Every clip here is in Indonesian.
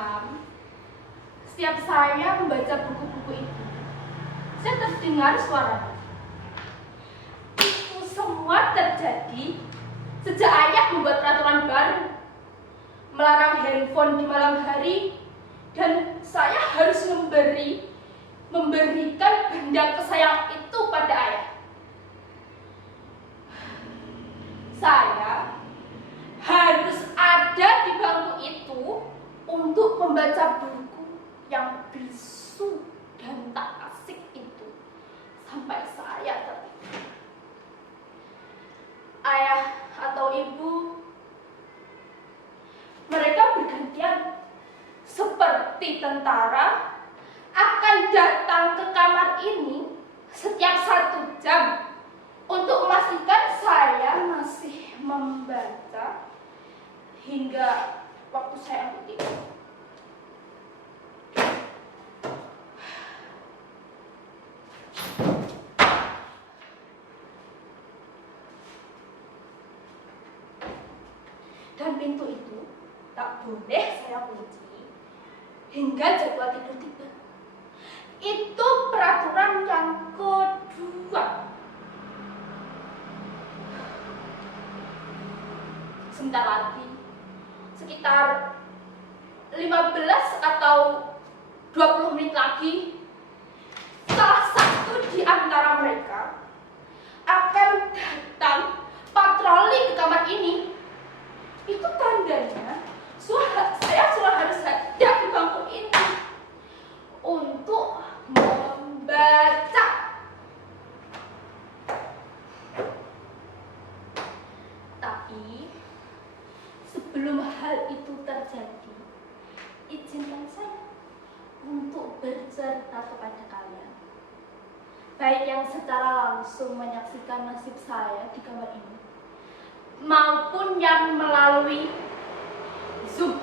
malam, setiap saya membaca buku-buku itu, saya terdengar suara. Itu semua terjadi sejak ayah membuat peraturan baru, melarang handphone di malam hari, dan saya harus memberikan benda kesayangan itu pada ayah. Saya harus ada di bangku itu untuk membaca buku yang bisu dan tak asik itu sampai saya tertidur. Ayah atau ibu, mereka bergantian seperti tentara akan datang ke kamar ini setiap 1 jam untuk memastikan saya masih membaca hingga waktu saya untuk tidur. Dan pintu itu tak boleh saya kunci hingga jadwal tidur tiba. Itu peraturan yang kedua. Sebentar lagi, sekitar 15 atau 20 menit lagi, salah satu di antara mereka akan datang patroli ke kamar ini. Itu tandanya saya sudah harus ada di bangku ini untuk membaca. Tapi sebelum hal itu terjadi, izinkan saya untuk bercerita kepada kalian, baik yang secara langsung menyaksikan nasib saya di kamar ini, maupun yang melalui Zoom.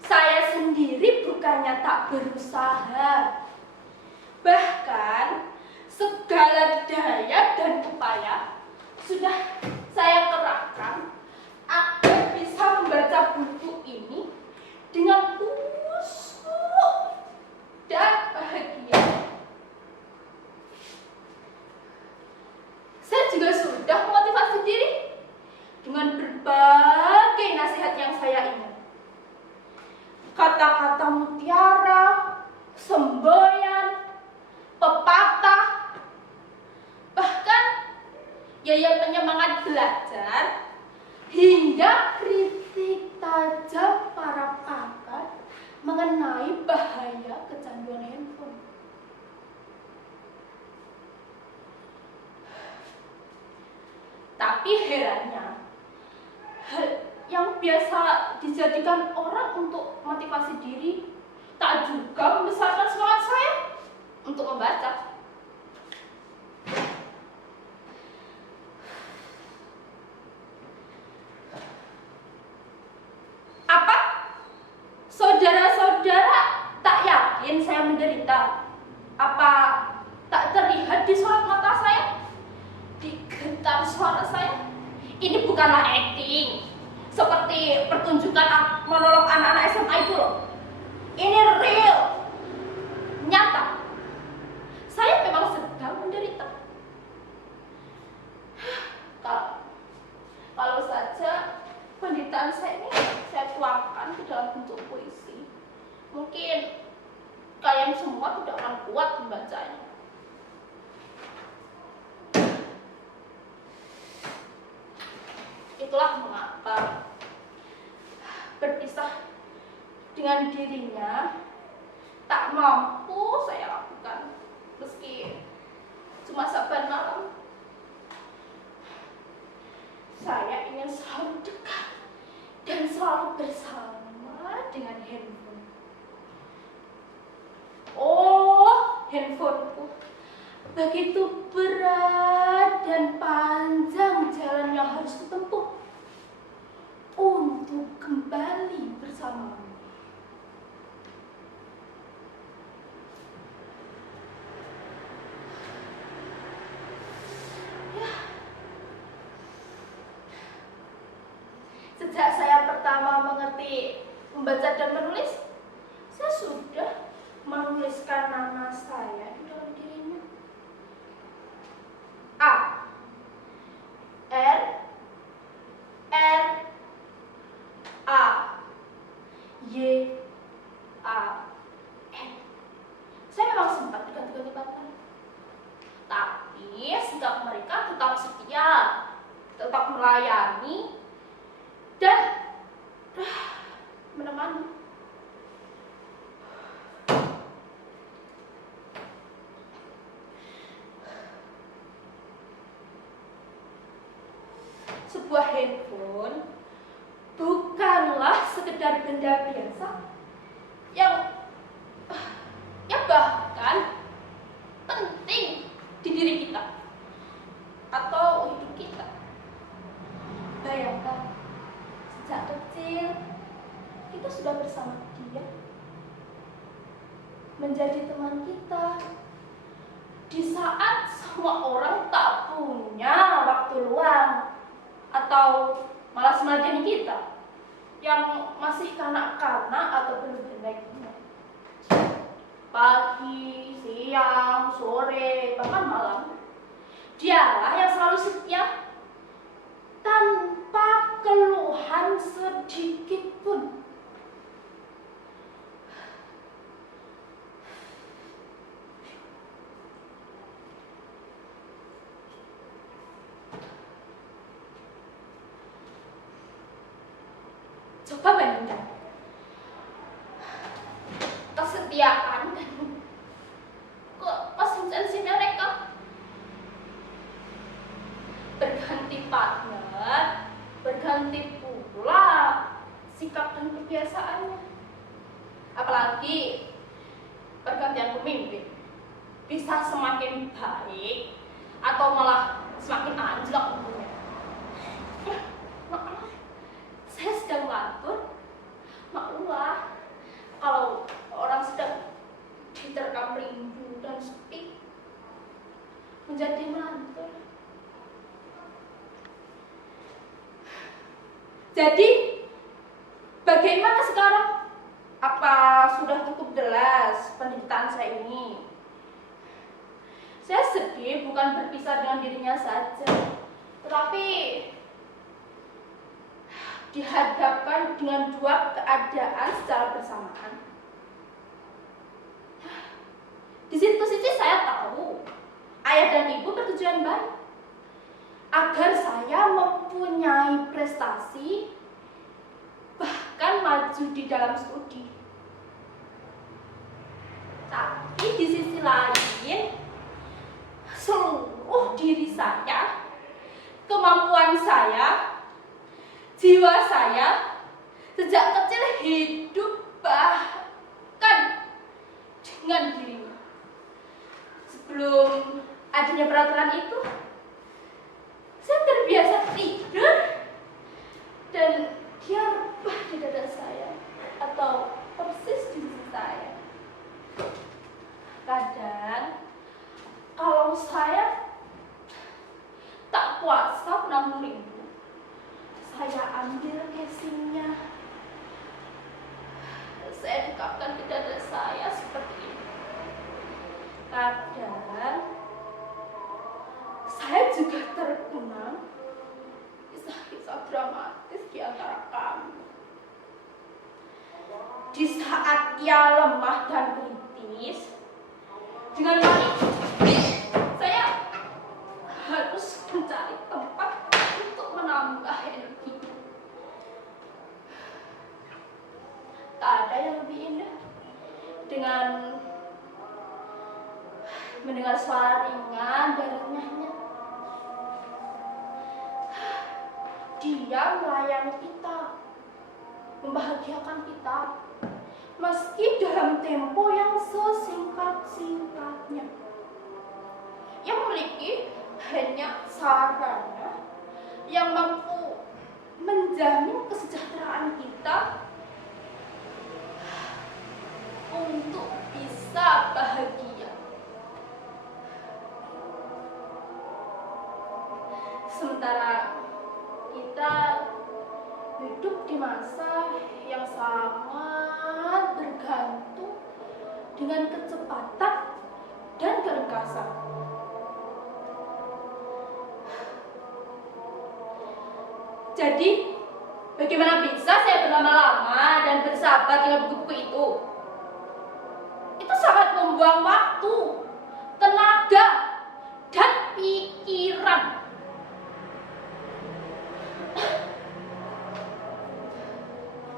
Saya sendiri bukannya tak berusaha, bahkan segala daya dan upaya sudah saya kerahkan agar bisa membaca buku ini dengan khusyuk dan bahagia. Saya juga sudah memotivasi diri dengan berbagai nasihat yang saya ingat. Kata-kata mutiara, semboyan, pepatah, bahkan yaya penyemangat belajar, hingga kritik tajam para pakar mengenai bahaya kecanduan handphone. Tapi herannya, hal yang biasa dijadikan orang untuk motivasi diri tak juga membesarkan semangat saya untuk membaca. Apa? Saudara-saudara tak yakin saya menderita? Apa tak terlihat di sorot mata saya? Di gentar suara saya? Ini bukanlah acting seperti pertunjukan monolog anak-anak SMA itu loh. Ini real, nyata. Saya memang sedang menderita. Kalau saja penderitaan saya ini saya tuangkan ke dalam bentuk puisi, mungkin kalian semua tidak akan kuat membacanya. Itulah mengapa berpisah dengan dirinya tak mampu saya lakukan, meski cuma saban malam. Saya ingin selalu dekat dan selalu bersama dengan handphone. Oh, handphoneku, begitu berat dan panjang jalan yang harus kutempuh untuk kembali bersamamu. pertama mengerti membaca dan menulis, saya sudah menuliskan nama saya di dalam dirinya. A R R A Y A N. Saya memang sempat diganti-ganti papan, tapi sikap mereka tetap setia, tetap melayani dan menemani. Sebuah handphone bukanlah sekedar benda biasa yang bahkan penting di diri kita atau hidup kita. Bayangkan, sejak kecil kita sudah bersama dia, menjadi teman kita di saat semua orang tak punya waktu luang atau malas melayani kita yang masih kanak-kanak atau belum naik. Pagi, siang, sore, bahkan malam, dialah yang selalu setia tanpa keluhan sedikit pun. Coba bandingkan kesetiaan dan konsistensi mereka. Berganti partner, berganti pula sikap dan kebiasaannya. Apalagi pergantian pemimpin bisa semakin baik atau malah semakin anjlok umurnya. Maaf, saya sedang ngatur. Maklumlah kalau orang sedang diterkam rindu dan sepi menjadi mantul. Jadi bagaimana sekarang? Apa sudah cukup jelas penderitaan saya ini? Saya sedih bukan berpisah dengan dirinya saja, tetapi dihadapkan dengan dua keadaan secara bersamaan. Di situ sisi saya tahu ayah dan ibu bertujuan baik agar saya mempunyai prestasi, bahkan maju di dalam studi. Tapi di sisi lain, seluruh diri saya, kemampuan saya, jiwa saya sejak kecil hidup bahkan dengan dirinya. Sebelum adanya peraturan itu, saya terbiasa tidur dan dia rebah di dada saya atau persis di sisi saya. Kadang kalau saya tak kuasa menampung rindu, saya ambil casingnya, saya dekapkan ke dada saya seperti ini. Kadang saya juga terkenang kisah-kisah dramatis di antara kami. Di saat ia lemah dan kritis, dengan saya harus mencari tempat untuk menambah energi. Tak ada yang lebih indah dengan mendengar suara ringan dan renyahnya. Dia melayani kita, membahagiakan kita, meski dalam tempo yang sesingkat-singkatnya. Yang memiliki hanya sarana yang mampu menjamin kesejahteraan kita untuk bisa bahagia. Sementara kita hidup di masa yang sangat bergantung dengan kecepatan dan keringkasan. Jadi, bagaimana bisa saya berlama-lama dan bersabar dengan buku-buku itu? Itu sangat membuang waktu, tenaga, dan pikiran.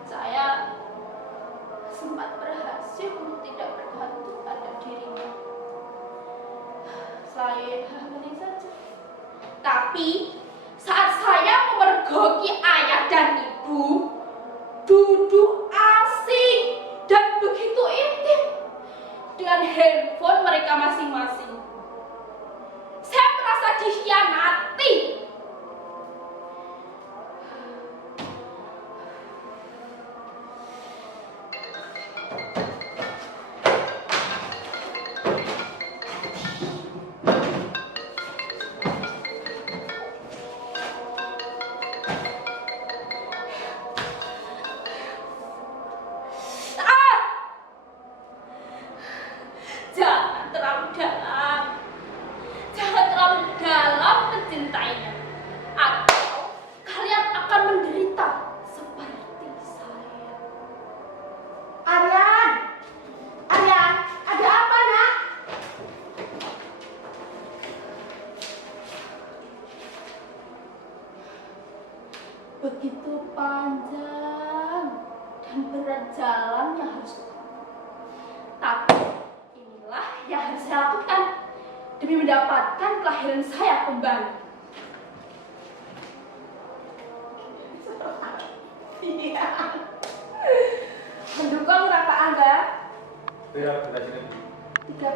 Saya sempat berhasil untuk tidak bergantung pada dirinya. Selain hal ini saja. Tapi saat saya memergoki ayah dan ibu, duduk asing dan begitu intim dengan handphone mereka masing-masing, saya merasa dikhianati. Jangan terlalu dalam mencintainya, atau kalian akan menderita seperti saya. Aryan, ada apa nak? Begitu panjang dan berat jalan yang harus kutempuh. Tapi inilah yang harus saya lakukan demi mendapatkan kelahiran saya kembali. Iya. Mendukung Bapak Angga. Berapa sini? 30.